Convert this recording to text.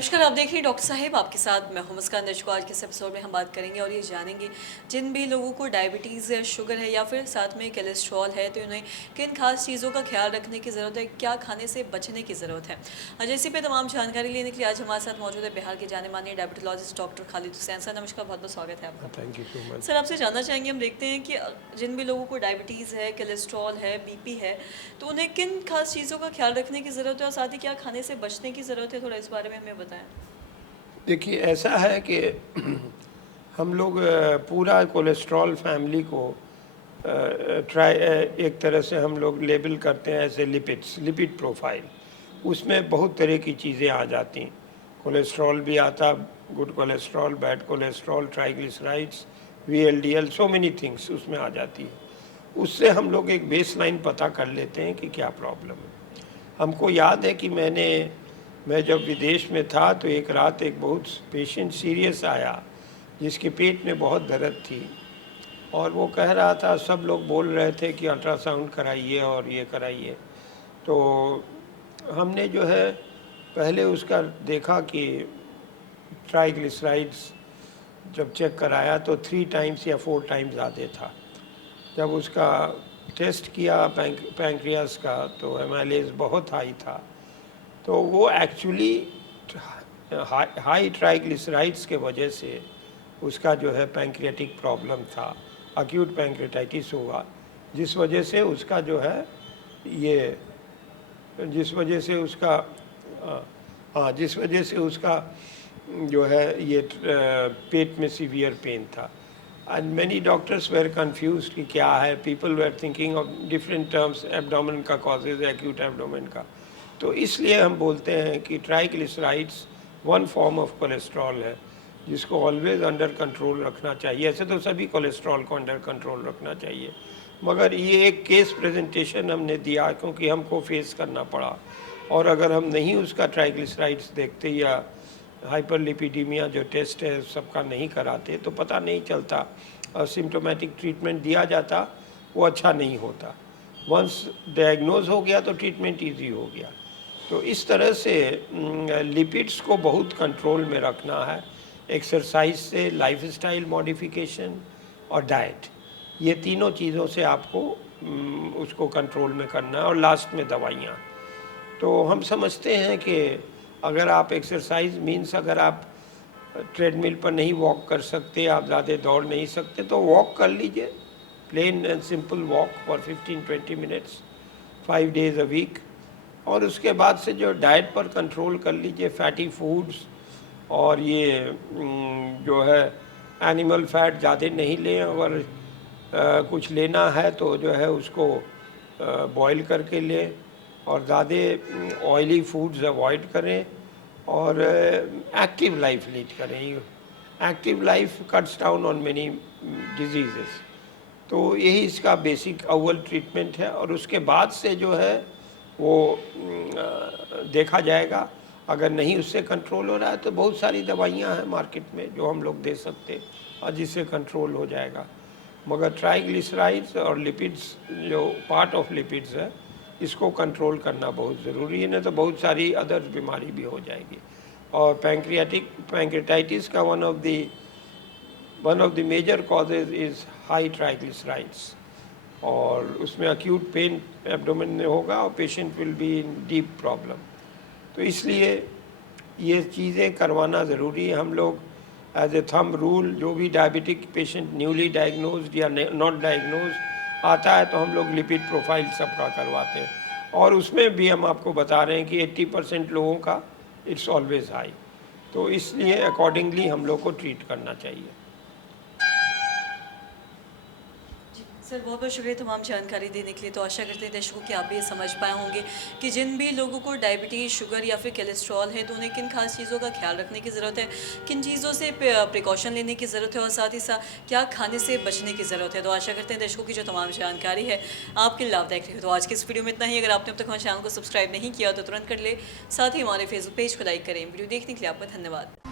नमस्कार, आप देख रहे हैं डॉक्टर साहिब, आपके साथ मैं हूं मुस्कान दर्शकों। आज के इस एपिसोड में हम बात करेंगे और ये जानेंगे जिन भी लोगों को डायबिटीज़ है, शुगर है या फिर साथ में कोलेस्ट्रॉल है, तो उन्हें किन खास चीज़ों का ख्याल रखने की ज़रूरत है, क्या खाने से बचने की ज़रूरत है। आज इसी पे तमाम जानकारी लेने के लिए आज हमारे साथ मौजूद है बिहार के जाने माने diabetologist doctor Khalid Hussain. Sir नमस्कार, बहुत बहुत स्वागत है आपका। Thank you so much. Sir आपसे जानना चाहेंगे, हम देखते हैं कि जिन भी लोगों को डायबिटीज़ है, कोलेस्ट्रॉल है, बीपी है, तो उन्हें किन खास चीज़ों का ख्याल रखने की ज़रूरत है और साथ ही क्या खाने से बचने की ज़रूरत है, थोड़ा इस बारे में हमें बताएं। देखिए ऐसा है कि हम लोग पूरा कोलेस्ट्रॉल फैमिली को एक तरह से हम लोग लेबल करते हैं ऐसे लिपिड प्रोफाइल। उसमें बहुत तरह की चीज़ें आ जाती हैं। कोलेस्ट्रॉल भी आता, good cholesterol, bad cholesterol, triglycerides, VLDL, so many things उसमें आ जाती है। उससे हम लोग एक बेसलाइन पता कर लेते हैं कि क्या प्रॉब्लम है। हमको याद है कि मैं जब विदेश में था तो एक रात एक बहुत पेशेंट सीरियस आया जिसके पेट में बहुत दर्द थी और वो कह रहा था, सब लोग बोल रहे थे कि अल्ट्रासाउंड कराइए और ये कराइए। तो हमने जो है पहले उसका देखा कि ट्राइग्लिसराइड्स जब चेक कराया तो 3 टाइम्स या 4 टाइम्स ज़्यादा था। जब उसका टेस्ट किया पैंक्रियास का तो एमाइलेज बहुत हाई था। तो वो एक्चुअली हाई ट्राइग्लिसराइड्स के वजह से उसका जो है पैंक्रियाटिक प्रॉब्लम था, अक्यूट पैंक्रियाटाइटिस हुआ, जिस वजह से उसका जो है ये जिस वजह से उसका जिस वजह से उसका जो है ये पेट में सीवियर पेन था। And many doctors were confused कि क्या है। People were thinking of different terms, abdomen का कॉजेज है, एक्यूट एब्डोमेन का। तो इसलिए हम बोलते हैं कि triglycerides one form of cholesterol है जिसको ऑलवेज अंडर कंट्रोल रखना चाहिए। ऐसे तो सभी कोलेस्ट्रॉल को अंडर कंट्रोल रखना चाहिए, मगर ये एक केस प्रेजेंटेशन हमने दिया क्योंकि हमको फेस करना पड़ा। और अगर हम नहीं उसका ट्राइग्लिसराइड्स देखते या हाइपरलिपिडीमिया जो टेस्ट है सबका नहीं कराते तो पता नहीं चलता और सिम्टोमेटिक ट्रीटमेंट दिया जाता, वो अच्छा नहीं होता। वंस डायग्नोज हो गया तो ट्रीटमेंट इजी हो गया। तो इस तरह से लिपिड्स को बहुत कंट्रोल में रखना है। एक्सरसाइज से, लाइफस्टाइल मॉडिफिकेशन और डाइट, ये तीनों चीज़ों से आपको उसको कंट्रोल में करना है। और लास्ट में दवाइयाँ। तो हम समझते हैं कि अगर आप एक्सरसाइज मीन्स अगर आप ट्रेडमिल पर नहीं वॉक कर सकते, आप ज़्यादा दौड़ नहीं सकते, तो वॉक कर लीजिए, plain and simple walk for 15-20 minutes 5 days a week. और उसके बाद से जो डाइट पर कंट्रोल कर लीजिए, फैटी फूड्स और ये जो है एनिमल फैट ज़्यादा नहीं लें। अगर कुछ लेना है तो जो है उसको बॉईल करके लें और ज़्यादा ऑयली फूड्स अवॉइड करें और एक्टिव लाइफ लीड करें। Active life cuts down on many diseases. तो यही इसका बेसिक अव्वल ट्रीटमेंट है। और उसके बाद से जो है वो देखा जाएगा। अगर नहीं उससे कंट्रोल हो रहा है तो बहुत सारी दवाइयां हैं मार्केट में जो हम लोग दे सकते हैं और जिससे कंट्रोल हो जाएगा। मगर ट्राइग्लिसराइड्स और लिपिड्स जो पार्ट ऑफ लिपिड्स है, इसको कंट्रोल करना बहुत ज़रूरी है, नहीं तो बहुत सारी अदर बीमारी भी हो जाएगी। और पैंक्रियाटाइटिस का one of the major causes is high triglycerides. और उसमें अक्यूट पेन एब्डोमेन में होगा और patient will be in deep problem. तो इसलिए ये चीज़ें करवाना ज़रूरी है। हम लोग एज ए थंब रूल, जो भी डायबिटिक पेशेंट न्यूली डायग्नोज्ड या नॉट डायग्नोज्ड आता है तो हम लोग लिपिड प्रोफाइल सबका करवाते हैं। और उसमें भी हम आपको बता रहे हैं कि 80% लोगों का इट्स ऑलवेज हाई। तो इसलिए अकॉर्डिंगली हम लोग को ट्रीट करना चाहिए। सर बहुत बहुत शुक्रिया तमाम जानकारी देने के लिए। तो आशा करते हैं दर्शकों कि आप भी ये समझ पाए होंगे कि जिन भी लोगों को डायबिटीज़, शुगर या फिर कोलेस्ट्रॉल है, तो उन्हें किन खास चीज़ों का ख्याल रखने की ज़रूरत है, किन चीज़ों से प्रिकॉशन लेने की ज़रूरत है और साथ ही साथ क्या खाने से बचने की ज़रूरत है। तो आशा करते हैं दर्शकों की जो तमाम जानकारी है आपके लिए लाभदायक रही। तो आज की इस वीडियो में इतना ही। अगर आपने अब तक हमारे चैनल को सब्सक्राइब नहीं किया तो तुरंत कर ले, साथ ही हमारे फेसबुक पेज को लाइक करें। वीडियो देखने के लिए आपका धन्यवाद।